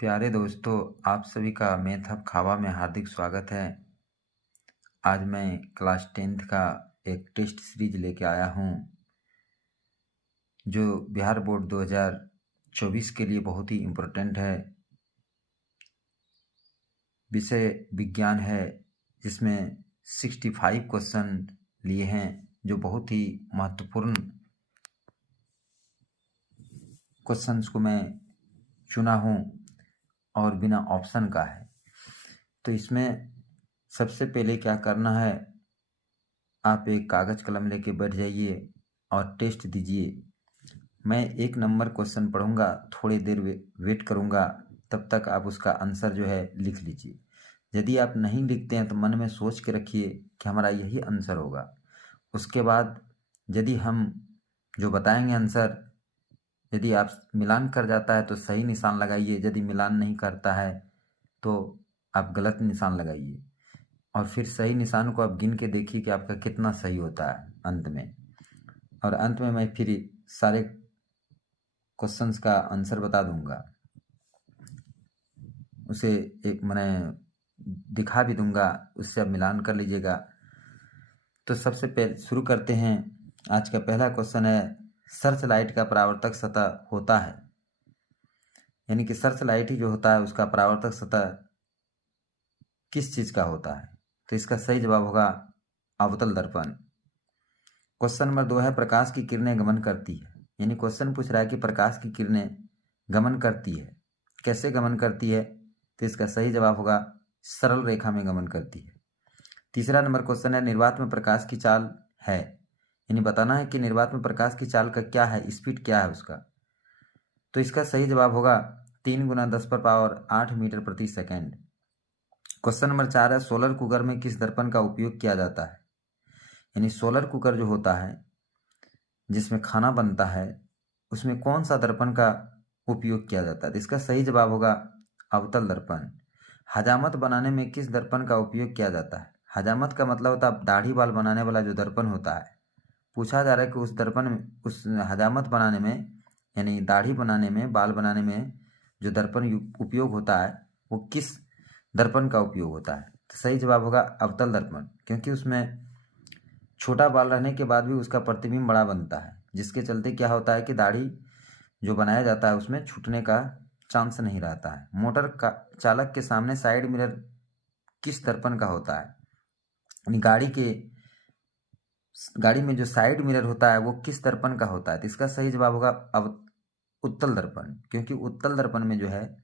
प्यारे दोस्तों, आप सभी का मैथ हब खावा में हार्दिक स्वागत है। आज मैं क्लास 10th का एक टेस्ट सीरीज लेके आया हूँ जो बिहार बोर्ड 2024 के लिए बहुत ही इम्पोर्टेंट है। विषय विज्ञान है जिसमें 65 क्वेश्चन लिए हैं जो बहुत ही महत्वपूर्ण क्वेश्चंस को मैं चुना हूँ और बिना ऑप्शन का है। तो इसमें सबसे पहले क्या करना है, आप एक कागज़ कलम लेके बैठ जाइए और टेस्ट दीजिए। मैं 1 नंबर क्वेश्चन पढ़ूंगा, थोड़ी देर वेट करूंगा, तब तक आप उसका आंसर जो है लिख लीजिए। यदि आप नहीं लिखते हैं तो मन में सोच के रखिए कि हमारा यही आंसर होगा। उसके बाद यदि हम जो बताएंगे आंसर, यदि आप मिलान कर जाता है तो सही निशान लगाइए, यदि मिलान नहीं करता है तो आप गलत निशान लगाइए और फिर सही निशान को आप गिन के देखिए कि आपका कितना सही होता है अंत में। और अंत में मैं फिर सारे क्वेश्चंस का आंसर बता दूंगा, उसे एक मैंने दिखा भी दूंगा, उससे आप मिलान कर लीजिएगा। तो सबसे पहले शुरू करते हैं। आज का पहला क्वेश्चन है, सर्च लाइट का परावर्तक सतह होता है, यानी कि सर्च लाइट ही जो होता है उसका परावर्तक सतह किस चीज़ का होता है? तो इसका सही जवाब होगा अवतल दर्पण। क्वेश्चन नंबर 2 है, प्रकाश की किरणें गमन करती है, यानी क्वेश्चन पूछ रहा है कि प्रकाश की किरणें गमन करती है, कैसे गमन करती है? तो इसका सही जवाब होगा सरल रेखा में गमन करती है। तीसरा नंबर क्वेश्चन है, निर्वात में प्रकाश की चाल है, यानी बताना है कि निर्वात में प्रकाश की चाल का क्या है, स्पीड क्या है उसका। तो इसका सही जवाब होगा 3 × 10⁸ मीटर प्रति सेकेंड। क्वेश्चन नंबर 4 है, सोलर कुकर में किस दर्पण का उपयोग किया जाता है, यानी सोलर कुकर जो होता है जिसमें खाना बनता है उसमें कौन सा दर्पण का उपयोग किया जाता है? तो इसका सही जवाब होगा अवतल दर्पण। हजामत बनाने में किस दर्पण का उपयोग किया जाता है? हजामत का मतलब होता है दाढ़ी बाल बनाने वाला जो दर्पण होता है। पूछा जा रहा है कि उस दर्पण में, उस हजामत बनाने में, यानी दाढ़ी बनाने में, बाल बनाने में जो दर्पण उपयोग होता है वो किस दर्पण का उपयोग होता है? तो सही जवाब होगा अवतल दर्पण, क्योंकि उसमें छोटा बाल रहने के बाद भी उसका प्रतिबिंब बड़ा बनता है, जिसके चलते क्या होता है कि दाढ़ी जो बनाया जाता है उसमें छूटने का चांस नहीं रहता है। मोटर का चालक के सामने साइड मिरर किस दर्पण का होता है, यानी गाड़ी में जो साइड मिरर होता है वो किस दर्पण का होता है? तो इसका सही जवाब होगा उत्तल दर्पण, क्योंकि उत्तल दर्पण में जो है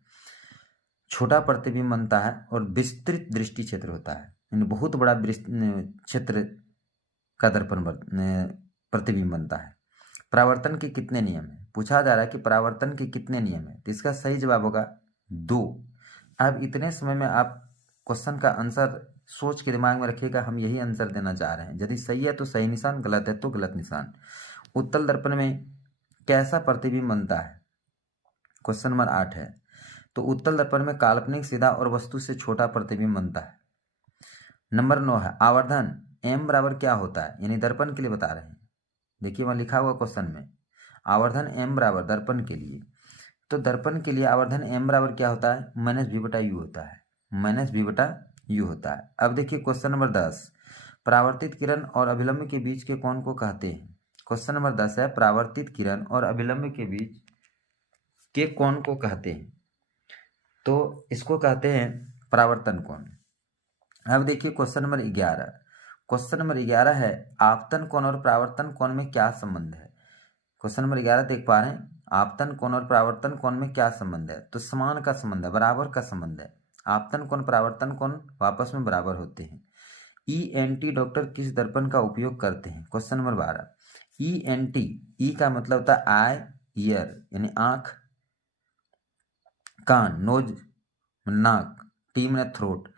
छोटा प्रतिबिंब बनता है और विस्तृत दृष्टि क्षेत्र होता है, यानी बहुत बड़ा क्षेत्र का दर्पण प्रतिबिंब बनता है। परावर्तन के कितने नियम हैं? पूछा जा रहा है कि परावर्तन के कितने नियम हैं, तो इसका सही जवाब होगा 2। अब इतने समय में आप क्वेश्चन का आंसर सोच के दिमाग में रखिएगा, हम यही आंसर देना चाह रहे हैं। यदि सही है तो सही निशान, गलत है तो गलत निशान। उत्तल दर्पण में कैसा प्रतिबिंब बनता है? क्वेश्चन नंबर 8 है, तो उत्तल दर्पण में काल्पनिक, सीधा और वस्तु से छोटा प्रतिबिंब बनता है। नंबर 9 है, आवर्धन m बराबर क्या होता है, यानी दर्पण के लिए बता रहे हैं। देखिए वहाँ लिखा हुआ क्वेश्चन में आवर्धन m बराबर दर्पण के लिए, तो दर्पण के लिए आवर्धन m बराबर क्या होता है? -v/u होता है, -v/u होता है। अब देखिए क्वेश्चन नंबर 10, परावर्तित किरण और अभिलंब के बीच के कोण को कहते हैं। क्वेश्चन नंबर 10 है, परावर्तित किरण और अभिलंब के बीच के कोण को कहते हैं, तो इसको कहते हैं परावर्तन कोण। अब देखिए क्वेश्चन नंबर 11, क्वेश्चन नंबर 11 है, आपतन कोण और परावर्तन कोण में क्या संबंध है? क्वेश्चन नंबर 11 देख पा रहे हैं, आपतन कोण और परावर्तन कोण में क्या संबंध है? तो समान का संबंध है, बराबर का संबंध है। आपतन कोण परावर्तन कोण आपस में बराबर होते हैं। ENT डॉक्टर किस दर्पण का उपयोग करते हैं? क्वेश्चन नंबर 12, ENT, ई का मतलब होता है आई, ईयर यानी आंख, कान, नोज नाक, टी में थ्रोट,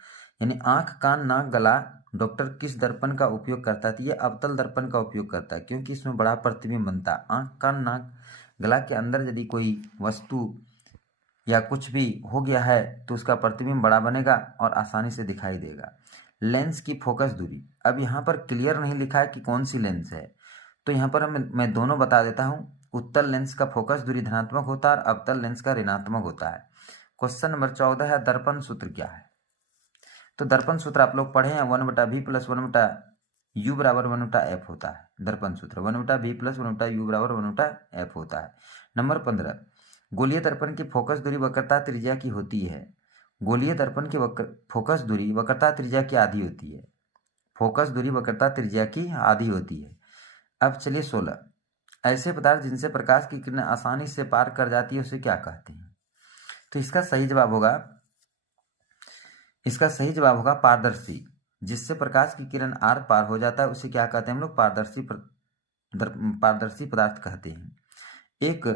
यानी आंख, कान, नाक, गला, डॉक्टर किस दर्पण का उपयोग करता है? तो ये अवतल दर्पण का उपयोग करता है, क्योंकि इसमें बड़ा प्रतिबिंब बनता है। आंख, कान, नाक, गला के अंदर यदि कोई वस्तु या कुछ भी हो गया है तो उसका प्रतिबिंब बड़ा बनेगा और आसानी से दिखाई देगा। लेंस की फोकस दूरी, अब यहाँ पर क्लियर नहीं लिखा है कि कौन सी लेंस है, तो यहाँ पर मैं दोनों बता देता हूँ। उत्तल लेंस का फोकस दूरी धनात्मक होता है और अवतल लेंस का ऋणात्मक होता है। क्वेश्चन नंबर 14 है दर्पण सूत्र क्या है। तो दर्पण सूत्र आप लोग पढ़े हैं 1/v + 1/u बराबर 1/f होता है। दर्पण सूत्र 1/v + 1/u बराबर 1/f होता है। नंबर 15 गोलीय दर्पण की फोकस दूरी वक्रता त्रिज्या की होती है। गोलीय दर्पण की फोकस दूरी वक्रता त्रिज्या की आधी होती है। फोकस दूरी वक्रता त्रिज्या की आधी होती है। अब चलिए 16 ऐसे पदार्थ जिनसे प्रकाश की किरण आसानी से पार कर जाती है उसे क्या कहते हैं। तो इसका सही जवाब होगा पारदर्शी। जिससे प्रकाश की किरण आर पार हो जाता है उसे क्या कहते हैं हम लोग, पारदर्शी पदार्थ कहते हैं। एक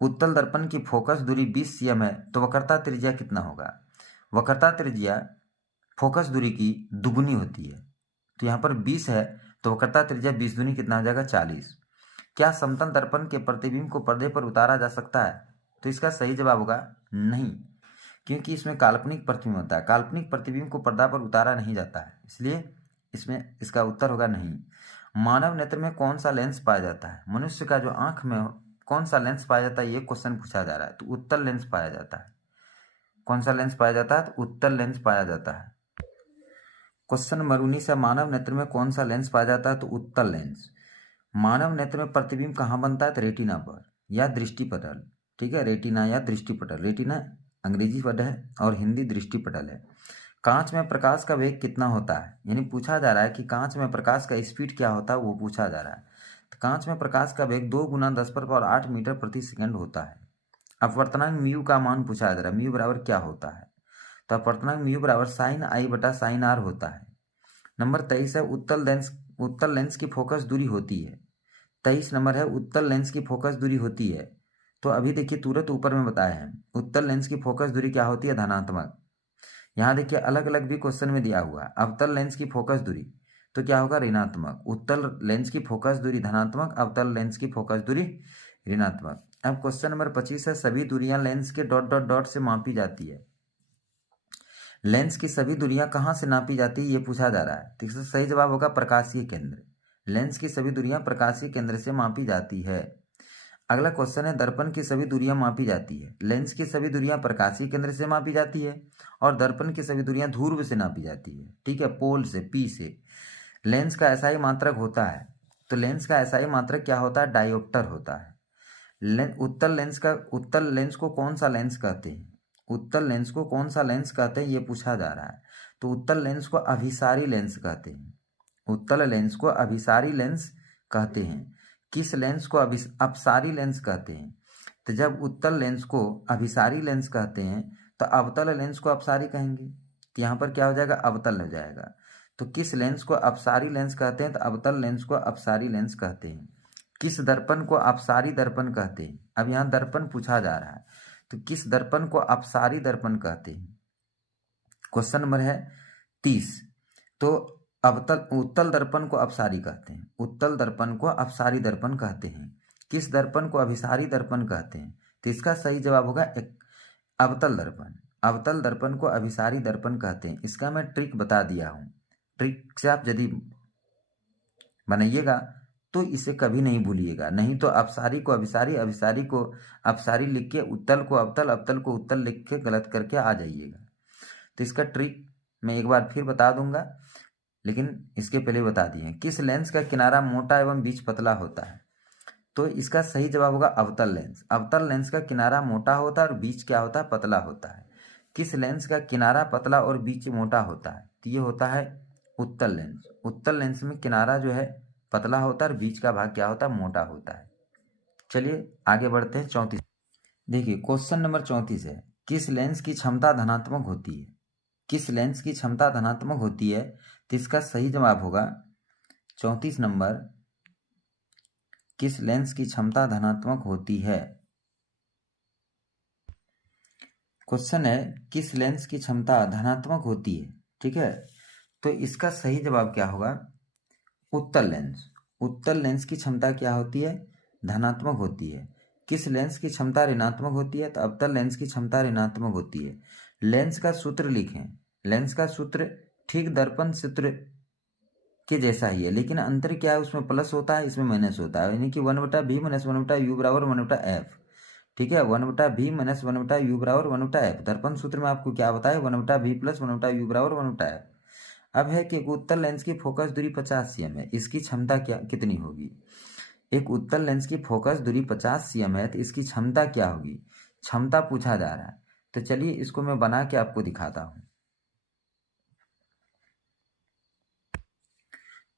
उत्तल दर्पण की फोकस दूरी 20 cm है तो वक्रता त्रिज्या कितना होगा। वक्रता त्रिज्या फोकस दूरी की दुगुनी होती है। तो यहाँ पर 20 है तो वक्रता त्रिज्या 20 दूनी कितना हो जाएगा 40। क्या समतल दर्पण के प्रतिबिंब को पर्दे पर उतारा जा सकता है। तो इसका सही जवाब होगा नहीं, क्योंकि इसमें काल्पनिक प्रतिबिंब होता है। काल्पनिक प्रतिबिंब को पर्दा पर उतारा नहीं जाता है, इसलिए इसमें इसका उत्तर होगा नहीं। मानव नेत्र में कौन सा लेंस पाया जाता है। मनुष्य का जो आंख में कौन सा लेंस पाया जाता है ये क्वेश्चन पूछा जा रहा है। तो उत्तल लेंस पाया जाता है। कौन सा लेंस पाया जाता है, तो उत्तल लेंस पाया जाता है। क्वेश्चन नंबर 19 है मानव नेत्र में कौन सा लेंस पाया जाता है। तो उत्तल लेंस। मानव नेत्र में प्रतिबिंब कहाँ बनता है, तो रेटिना पर या दृष्टिपटल। ठीक है, रेटिना या दृष्टिपटल। रेटिना अंग्रेजी वर्ड है और हिंदी दृष्टिपटल है। कांच में प्रकाश का वेग कितना होता है, यानी पूछा जा रहा है कि कांच में प्रकाश का स्पीड क्या होता है, वो पूछा जा रहा है। तो कांच में प्रकाश का वेग 2 × 10⁸ मीटर प्रति सेकंड होता है। अपवर्तनांक म्यू का मान पूछा जा रहा है। म्यू बराबर क्या होता है, तो अपवर्तनांक म्यू बराबर sin I / sin R होता है। नंबर 23 है उत्तल लेंस की फोकस दूरी होती है। 23 नंबर है उत्तल लेंस की फोकस दूरी होती है। तो अभी देखिए तुरंत ऊपर में बताया है उत्तल लेंस की फोकस दूरी क्या होती है, धनात्मक। यहाँ देखिए अलग अलग भी क्वेश्चन में दिया हुआ है। अवतल लेंस की फोकस दूरी तो क्या होगा, ऋणात्मक। उत्तल लेंस की फोकस दूरी धनात्मक, अवतल लेंस की फोकस दूरी ऋणात्मक। अब क्वेश्चन नंबर 25 है सभी दूरियां लेंस के ... से मापी जाती है। लेंस की सभी दूरियां कहाँ से नापी जाती है ये पूछा जा रहा है। तो इसका सही जवाब होगा प्रकाशीय केंद्र। लेंस की सभी दूरियां प्रकाशीय केंद्र से मापी जाती है। अगला क्वेश्चन है दर्पण की सभी दूरियां मापी जाती है। लेंस की सभी दूरियां प्रकाशीय केंद्र से मापी जाती है और दर्पण की सभी दूरियां ध्रुव से नापी जाती है। ठीक है, पोल से, पी से। लेंस का एसआई मात्रक होता है, तो लेंस का एसआई मात्रक क्या होता है, डायोप्टर होता है। उत्तल लेंस को कौन सा लेंस कहते हैं। उत्तल लेंस को कौन सा लेंस कहते हैं ये पूछा जा रहा है। तो उत्तल लेंस को अभिसारी लेंस कहते हैं। उत्तल लेंस को अभिसारी लेंस कहते हैं। किस लेंस को अपसारी लेंस कहते हैं। तो जब उत्तल लेंस को अभिसारी लेंस कहते हैं तो अवतल लेंस को अपसारी कहेंगे। तो यहाँ पर क्या हो जाएगा, अवतल हो जाएगा। तो किस लेंस को अपसारी लेंस कहते हैं, तो अवतल लेंस को अपसारी लेंस कहते हैं। किस दर्पण को अपसारी दर्पण कहते हैं। अब यहाँ दर्पण पूछा जा रहा है, तो किस दर्पण को अपसारी दर्पण कहते हैं। क्वेश्चन नंबर है 30। तो उत्तल दर्पण को अपसारी कहते हैं। उत्तल दर्पण को अपसारी दर्पण कहते हैं। किस दर्पण को अभिसारी दर्पण कहते हैं। तो इसका सही जवाब होगा अवतल दर्पण। अवतल दर्पण को अभिसारी दर्पण कहते हैं। इसका मैं ट्रिक बता दिया हूँ। ट्रिक से आप यदि बनाइएगा तो इसे कभी नहीं भूलिएगा। नहीं तो अपसारी को अभिसारी, अभिसारी को अपसारी लिख के उत्तल को अवतल, अवतल को उत्तल लिख के गलत करके आ जाइएगा। तो इसका ट्रिक मैं एक बार फिर बता दूंगा, लेकिन इसके पहले बता दिए। किस लेंस का किनारा मोटा एवं बीच पतला होता है। तो इसका सही जवाब होगा अवतल लेंस। अवतल लेंस का किनारा मोटा होता है और बीच क्या होता है, पतला होता है। किस लेंस का किनारा पतला और बीच मोटा होता है, तो ये होता है उत्तल लेंस। उत्तल लेंस में किनारा जो है पतला होता है और बीच का भाग क्या होता है, मोटा होता है। चलिए आगे बढ़ते हैं। 34 देखिए क्वेश्चन नंबर 34 है किस लेंस की क्षमता धनात्मक होती है। किस लेंस की क्षमता धनात्मक होती है, तो इसका सही जवाब होगा 34 नंबर, किस लेंस की क्षमता धनात्मक होती है। क्वेश्चन है किस लेंस की क्षमता धनात्मक होती है। ठीक है, तो इसका सही जवाब क्या होगा, उत्तल लेंस। उत्तल लेंस की क्षमता क्या होती है, धनात्मक होती है। किस लेंस की क्षमता ऋणात्मक होती है, तो अवतल लेंस की क्षमता ऋणात्मक होती है। लेंस का सूत्र लिखें। लेंस का सूत्र ठीक दर्पण सूत्र के जैसा ही है, लेकिन अंतर क्या है, उसमें प्लस होता है, इसमें माइनस होता है। यानी कि 1/v - 1/u = 1/f। ठीक है। 1/v माइनस 1/u बराबर 1/f। दर्पण सूत्र में आपको क्या बताया, 1/v प्लस 1/u बराबर 1/f। अब है कि एक उत्तल लेंस की फोकस दूरी 50 cm है, इसकी क्षमता क्या कितनी होगी। एक उत्तल लेंस की फोकस दूरी 50 cm है, तो इसकी क्षमता क्या होगी, क्षमता पूछा जा रहा है। तो चलिए इसको मैं बना के आपको दिखाता हूँ।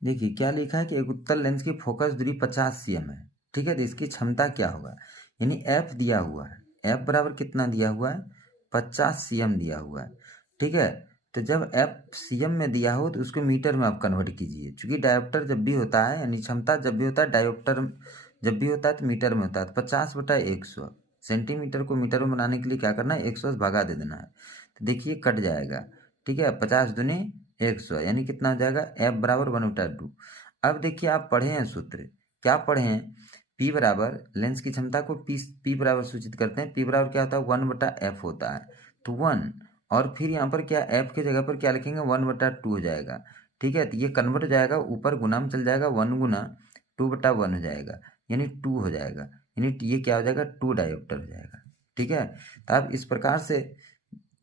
देखिए क्या लिखा है कि एक उत्तल लेंस की फोकस दूरी 50 cm है, ठीक है। तो इसकी क्षमता क्या होगा, यानी f दिया हुआ है, f बराबर कितना दिया हुआ है, 50 cm दिया हुआ है, ठीक है। तो जब f cm में दिया हो तो उसको मीटर में आप कन्वर्ट कीजिए, क्योंकि डायोप्टर जब भी होता है, यानी क्षमता जब भी होता है, डायोप्टर जब भी होता है तो मीटर में होता है। तो 50/100 सेंटीमीटर को मीटर में बनाने के लिए क्या करना है, 100 से भगा दे देना है। तो देखिए कट जाएगा, ठीक है। 50 दूनी 100 यानी कितना हो जाएगा, f बराबर 1/2। अब देखिए आप पढ़े हैं सूत्र, क्या पढ़े हैं, p बराबर लेंस की क्षमता को p बराबर सूचित करते हैं। p बराबर क्या होता है, 1/f होता है। तो 1 और फिर यहाँ पर क्या, f की जगह पर क्या लिखेंगे, 1/2 हो जाएगा, ठीक है। तो ये कन्वर्ट हो जाएगा, ऊपर गुना में चल जाएगा, 1 गुना 2/1 हो जाएगा, यानी 2 हो जाएगा, यानी ये क्या हो जाएगा, 2 डायोप्टर हो जाएगा, ठीक है। तो अब इस प्रकार से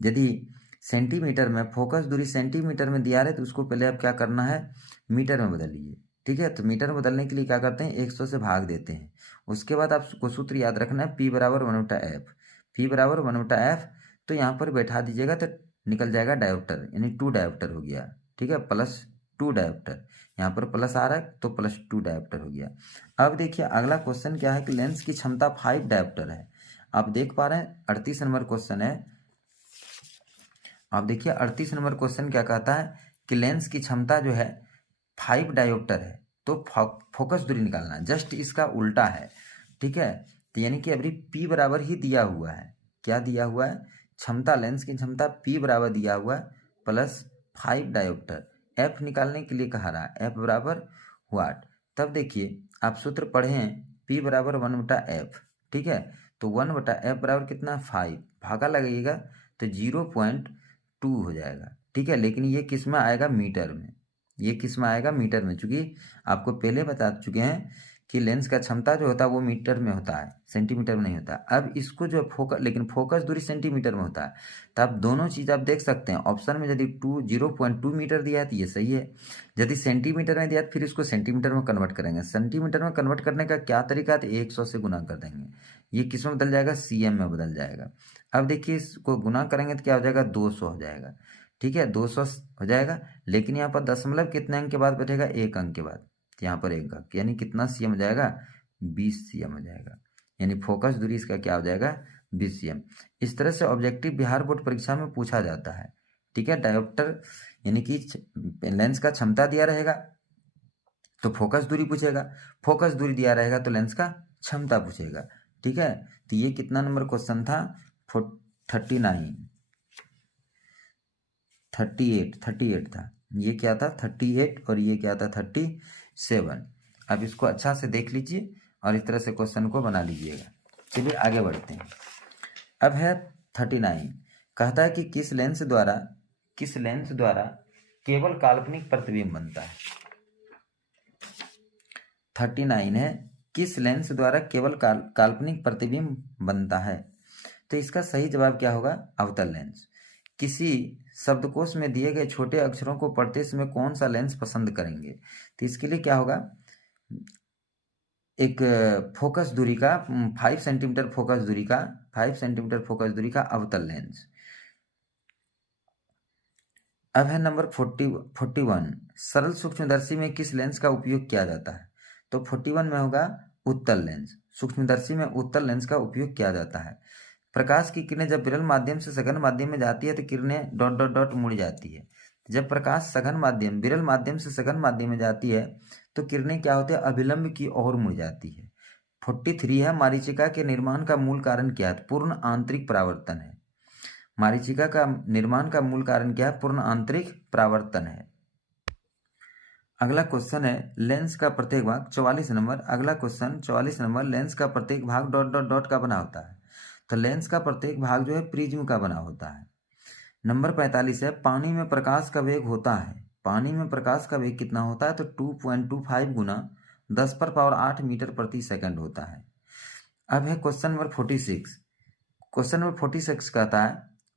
यदि सेंटीमीटर में फोकस दूरी सेंटीमीटर में दिया रहे तो उसको पहले अब क्या करना है, मीटर में बदलिए, ठीक है। तो मीटर में बदलने के लिए क्या करते हैं, 100 से भाग देते हैं। उसके बाद आपको सूत्र याद रखना है, p बराबर 1/f। p बराबर 1/f, तो यहाँ पर बैठा दीजिएगा तो निकल जाएगा डायोप्टर, यानी 2 डायोप्टर हो गया, ठीक है, प्लस 2 डायोप्टर। यहाँ पर प्लस आ रहा है तो प्लस 2 डायोप्टर हो गया। अब देखिए अगला क्वेश्चन क्या है कि लेंस की क्षमता 5 डायोप्टर है। आप देख पा रहे हैं 38 नंबर क्वेश्चन है। आप देखिए 38 नंबर क्वेश्चन क्या कहता है कि लेंस की क्षमता जो है 5 डायोप्टर है, तो फोकस दूरी निकालना, जस्ट इसका उल्टा है, ठीक है। तो यानी कि अभी p बराबर ही दिया हुआ है, क्या दिया हुआ है, क्षमता, लेंस की क्षमता p बराबर दिया हुआ है प्लस 5 डायोप्टर। f निकालने के लिए कहा रहा है, f बराबर व्हाट। तब देखिए आप सूत्र पढ़े हैं, p बराबर 1/f, ठीक है। तो 1/f बराबर कितना, 5, भागा लगाइएगा तो 0.2 हो जाएगा, ठीक है। लेकिन ये किस में आएगा, मीटर में, ये किस में आएगा, मीटर में, चूंकि आपको पहले बता चुके हैं कि लेंस का क्षमता जो होता है वो मीटर में होता है, सेंटीमीटर में नहीं होता। अब इसको जो फोकस, लेकिन फोकस दूरी सेंटीमीटर में होता है। तो आप दोनों चीज़ आप देख सकते हैं, ऑप्शन में यदि 0.2 मीटर दिया है तो ये सही है, यदि सेंटीमीटर में दिया है फिर इसको सेंटीमीटर में कन्वर्ट करेंगे। सेंटीमीटर में कन्वर्ट करने का क्या तरीका है, तो 100 से गुना कर देंगे, ये किस में बदल जाएगा, cm में बदल जाएगा। अब देखिए इसको गुना करेंगे तो क्या हो जाएगा, 200 हो जाएगा, ठीक है, 200 हो जाएगा। लेकिन यहाँ पर दशमलव कितने अंक के बाद बैठेगा, 1 अंक के बाद, यहाँ पर 1 अंक, यानी कितना cm हो जाएगा, 20 cm हो जाएगा, यानी फोकस दूरी इसका क्या हो जाएगा, 20 cm। इस तरह से ऑब्जेक्टिव बिहार बोर्ड परीक्षा में पूछा जाता है, ठीक है। डायोप्टर यानी कि लेंस का क्षमता दिया रहेगा तो फोकस दूरी पूछेगा, फोकस दूरी दिया रहेगा तो लेंस का क्षमता पूछेगा, ठीक है। तो ये कितना नंबर क्वेश्चन था, 38 था, ये क्या था 38 और ये क्या था 37। अब इसको अच्छा से देख लीजिए और इस तरह से क्वेश्चन को बना लीजिएगा। चलिए आगे बढ़ते हैं। अब है 39, कहता है कि किस लेंस द्वारा केवल काल्पनिक प्रतिबिंब बनता है। 39 है, किस लेंस द्वारा केवल काल्पनिक प्रतिबिंब बनता है। तो इसका सही जवाब क्या होगा, अवतल लेंस। किसी शब्दकोश में दिए गए छोटे अक्षरों को पढ़ते समय कौन सा लेंस पसंद करेंगे। तो इसके लिए क्या होगा, एक फोकस दूरी का 5 सेंटीमीटर फोकस दूरी का अवतल लेंस। अब है नंबर 41, सरल सूक्ष्मदर्शी में किस लेंस का उपयोग किया जाता है। तो 41 में होगा उत्तल लेंस, सूक्ष्मदर्शी में उत्तल लेंस का उपयोग किया जाता है। प्रकाश की किरणें जब विरल माध्यम से सघन माध्यम में जाती है तो किरणें डॉट डॉट डॉट मुड़ जाती है। जब प्रकाश विरल माध्यम से सघन माध्यम में जाती है तो किरणें क्या होती है, अभिलंब की ओर मुड़ जाती है। 43 है, मरीचिका के निर्माण का मूल कारण क्या है। पूर्ण आंतरिक परावर्तन है। मरीचिका का निर्माण का मूल कारण क्या है, पूर्ण आंतरिक परावर्तन है। अगला क्वेश्चन है लेंस का प्रत्येक भाग 44 नंबर। अगला क्वेश्चन 44 नंबर, लेंस का प्रत्येक भाग डॉट डॉट डॉट का बना होता है। तो लेंस का प्रत्येक भाग जो है प्रिज्म का बना होता है। नंबर 45 है, पानी में प्रकाश का वेग होता है। पानी में प्रकाश का वेग कितना होता है, तो 2.25 गुना 10⁻8 मीटर प्रति सेकंड होता है। अब है क्वेश्चन नंबर 46। क्वेश्चन नंबर 46 कहता है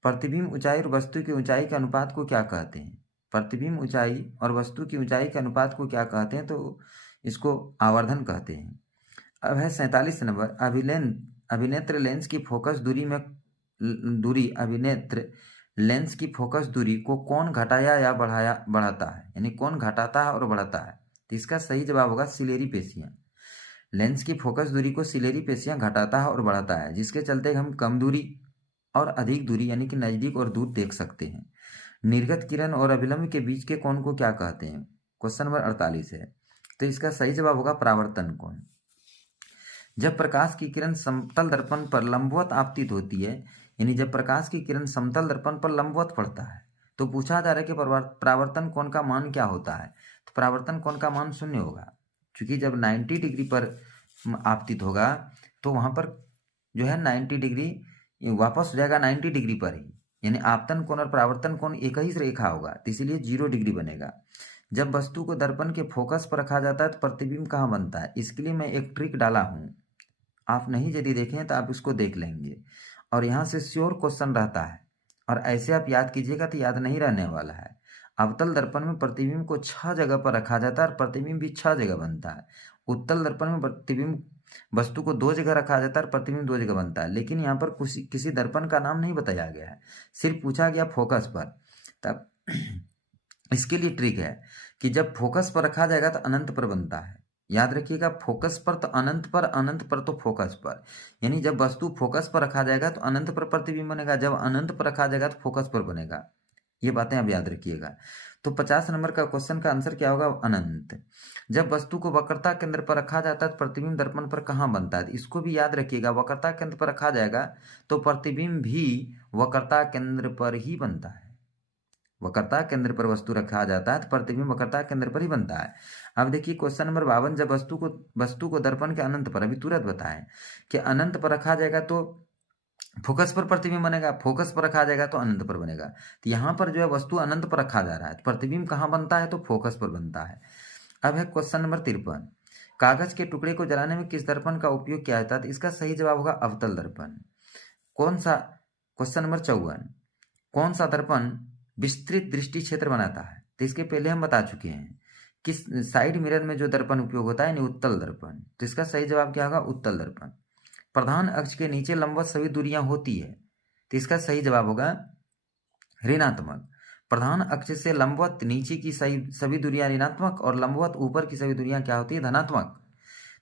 प्रतिबिंब ऊंचाई और वस्तु की ऊंचाई के अनुपात को क्या कहते हैं। प्रतिबिंब ऊंचाई और वस्तु की ऊंचाई के अनुपात को क्या कहते हैं, तो इसको आवर्धन कहते हैं। अब है 47 नंबर, अभिनेत्र लेंस की फोकस दूरी अभिनेत्र लेंस की फोकस दूरी को कौन घटाया या बढ़ाता है, यानी कौन घटाता है और बढ़ाता है। तो इसका सही जवाब होगा सिलेरी पेशियां। लेंस की फोकस दूरी को सिलेरी पेशियां घटाता है और बढ़ाता है, जिसके चलते हम कम दूरी और अधिक दूरी यानी कि नज़दीक और दूर देख सकते हैं। निर्गत किरण और अभिलंब के बीच के कोण को क्या कहते हैं। क्वेश्चन नंबर 48 है, तो इसका सही जवाब होगा परावर्तन कोण। जब प्रकाश की किरण समतल दर्पण पर लंबवत आपतित होती है, यानी जब प्रकाश की किरण समतल दर्पण पर लंबवत पड़ता है, तो पूछा जा रहा है कि परावर्तन कोण का मान क्या होता है। तो परावर्तन कोण का मान 0 होगा, क्योंकि जब 90 डिग्री पर आपतित होगा तो वहाँ पर जो है 90 डिग्री वापस हो जाएगा 90 डिग्री पर ही, यानी आपतन कोण और परावर्तन कोण एक ही रेखा होगा, तो इसीलिए 0 डिग्री बनेगा। जब वस्तु को दर्पण के फोकस पर रखा जाता है तो प्रतिबिंब कहाँ बनता है, इसके लिए मैं एक ट्रिक डाला हूँ, आप नहीं यदि देखें तो आप इसको देख लेंगे, और यहाँ से श्योर क्वेश्चन रहता है, और ऐसे आप याद कीजिएगा तो याद नहीं रहने वाला है। अवतल दर्पण में प्रतिबिंब को 6 जगह पर रखा जाता है और प्रतिबिंब भी 6 जगह बनता है। उत्तल दर्पण में प्रतिबिंब वस्तु को 2 जगह रखा जाता है और प्रतिबिंब 2 जगह बनता है, लेकिन यहाँ पर किसी दर्पण का नाम नहीं बताया गया है, सिर्फ पूछा गया फोकस पर। तब इसके लिए ट्रिक है कि जब फोकस पर रखा जाएगा तो अनंत पर बनता है। याद रखिएगा, फोकस पर तो अनंत पर, अनंत पर तो फोकस पर, यानी जब वस्तु फोकस पर रखा जाएगा तो अनंत पर प्रतिबिंब बनेगा, जब अनंत पर रखा जाएगा तो फोकस पर बनेगा। ये बातें आप याद रखिएगा। तो 50 नंबर का क्वेश्चन का आंसर क्या होगा, अनंत। जब वस्तु को वक्रता केंद्र पर रखा जाता है तो प्रतिबिंब दर्पण पर कहाँ बनता है, इसको भी याद रखिएगा। वक्रता केंद्र पर रखा जाएगा तो प्रतिबिंब भी वक्रता केंद्र पर ही बनता है। वक्रता केंद्र पर वस्तु रखा जाता है तो प्रतिबिंब वक्रता केंद्र पर ही बनता है। अब देखिए क्वेश्चन नंबर 52, जब वस्तु को दर्पण के अनंत पर, अभी तुरंत बताएं कि अनंत पर रखा जाएगा तो फोकस पर प्रतिबिंब बनेगा, फोकस पर रखा जाएगा तो अनंत पर बनेगा। तो यहाँ पर जो है वस्तु अनंत पर रखा जा रहा है, तो प्रतिबिंब कहाँ बनता है, तो फोकस पर बनता है। अब है क्वेश्चन नंबर 53, कागज के टुकड़े को जलाने में किस दर्पण का उपयोग किया जाता है, तो इसका सही जवाब होगा अवतल दर्पण। कौन सा, क्वेश्चन नंबर 54, कौन सा दर्पण विस्तृत दृष्टि क्षेत्र बनाता है, तो इसके पहले हम बता चुके हैं। किस साइड मिरर में जो दर्पण उपयोग होता है, उत्तल दर्पण, तो इसका सही जवाब क्या होगा, उत्तल दर्पण। प्रधान अक्ष के नीचे लंबवत सभी दूरियां होती है, तो इसका सही जवाब होगा ऋणात्मक। प्रधान अक्ष से लंबवत नीचे की सभी दूरियां ऋणात्मक और लंबवत ऊपर की सभी दूरियां क्या होती है, धनात्मक।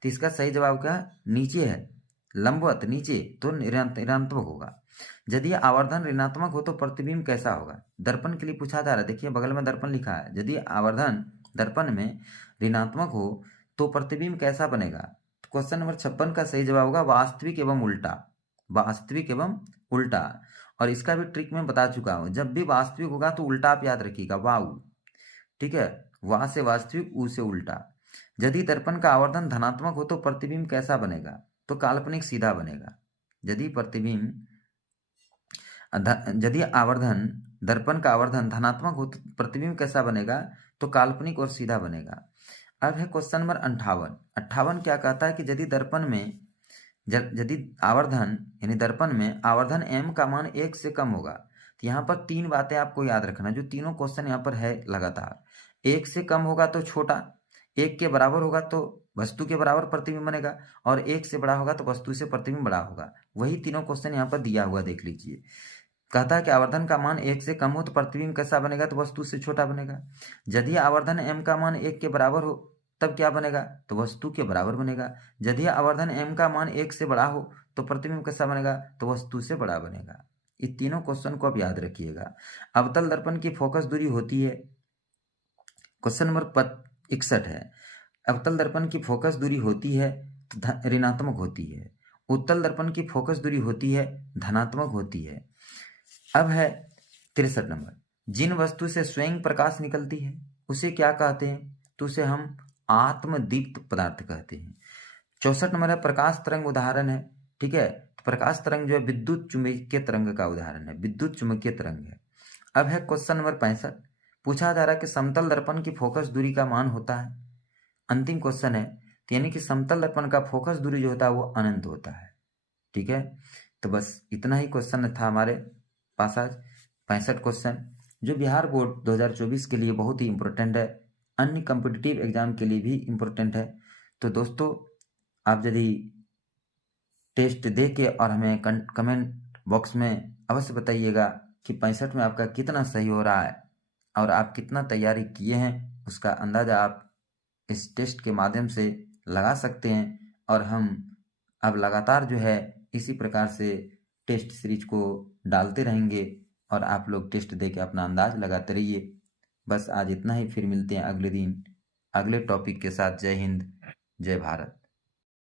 तो इसका सही जवाब क्या नीचे है, लंबवत नीचे, तो ऋणात्मक होगा। यदि आवर्धन ऋणात्मक हो तो प्रतिबिंब कैसा होगा, दर्पण के लिए पूछा जा रहा है। देखिए बगल में दर्पण लिखा है, यदि आवर्धन दर्पण में ऋणात्मक हो तो प्रतिबिंब कैसा बनेगा। क्वेश्चन नंबर 56 का सही जवाब होगा वास्तविक एवं उल्टा, वास्तविक एवं उल्टा। और इसका भी ट्रिक मैं बता चुका हूं, जब भी वास्तविक होगा तो उल्टा आप याद रखिएगा, वाउ, ठीक है, वा से वास्तविक, ऊ से उल्टा। यदि दर्पण का आवर्धन धनात्मक हो तो प्रतिबिंब कैसा बनेगा, तो काल्पनिक सीधा बनेगा। यदि आवर्धन दर्पण का आवर्धन धनात्मक हो तो प्रतिबिंब कैसा बनेगा, तो काल्पनिक और सीधा बनेगा। अब है क्वेश्चन नंबर 58 क्या कहता है कि यदि दर्पण में यदि आवर्धन यानी दर्पण में आवर्धन m का मान 1 से कम होगा, तो यहाँ पर 3 बातें आपको याद रखना, जो तीनों क्वेश्चन यहाँ पर है लगातार। 1 से कम होगा तो छोटा, 1 के बराबर होगा तो वस्तु के बराबर प्रतिबिंब बनेगा, और 1 से बड़ा होगा तो वस्तु से प्रतिबिंब बड़ा होगा। वही तीनों क्वेश्चन यहाँ पर दिया हुआ, देख लीजिए। कहता है कि आवर्धन का मान 1 से कम हो तो प्रतिबिंब कैसा बनेगा, तो वस्तु से छोटा बनेगा। यदि आवर्धन m का मान 1 के बराबर हो तब क्या बनेगा, तो वस्तु के बराबर बनेगा। यदि आवर्धन m का मान 1 से बड़ा हो तो प्रतिबिंब कैसा बनेगा, तो वस्तु से बड़ा बनेगा। ये तीनों क्वेश्चन को आप याद रखिएगा। अवतल दर्पण की फोकस दूरी होती है, क्वेश्चन नंबर 61 है, अवतल दर्पण की फोकस दूरी होती है ऋणात्मक होती है, उत्तल दर्पण की फोकस दूरी होती है धनात्मक होती है। अब है 63 नंबर, जिन वस्तु से स्वयं प्रकाश निकलती है उसे क्या कहते हैं, तो उसे हम आत्मदीप्त पदार्थ कहते हैं। 64 नंबर है, प्रकाश तरंग उदाहरण है, ठीक है। तो प्रकाश तरंग जो है विद्युत चुंबकीय तरंग का उदाहरण है, विद्युत चुंबकीय तरंग है। अब है क्वेश्चन नंबर 65, पूछा जा रहा है कि समतल दर्पण की फोकस दूरी का मान होता है, अंतिम क्वेश्चन है, तो यानी कि समतल दर्पण का फोकस दूरी जो होता है वो अनंत होता है। ठीक है, तो बस इतना ही क्वेश्चन था हमारे पास आज, 65 क्वेश्चन, जो बिहार बोर्ड 2024 के लिए बहुत ही इम्पोर्टेंट है, अन्य कॉम्पिटिटिव एग्जाम के लिए भी इम्पोर्टेंट है। तो दोस्तों, आप यदि टेस्ट दे के और हमें कमेंट बॉक्स में अवश्य बताइएगा कि 65 में आपका कितना सही हो रहा है और आप कितना तैयारी किए हैं, उसका अंदाज़ा आप इस टेस्ट के माध्यम से लगा सकते हैं। और हम अब लगातार जो है इसी प्रकार से टेस्ट सीरीज को डालते रहेंगे और आप लोग टेस्ट दे के अपना अंदाज लगाते रहिए। बस आज इतना ही, फिर मिलते हैं अगले दिन अगले टॉपिक के साथ। जय हिंद, जय भारत।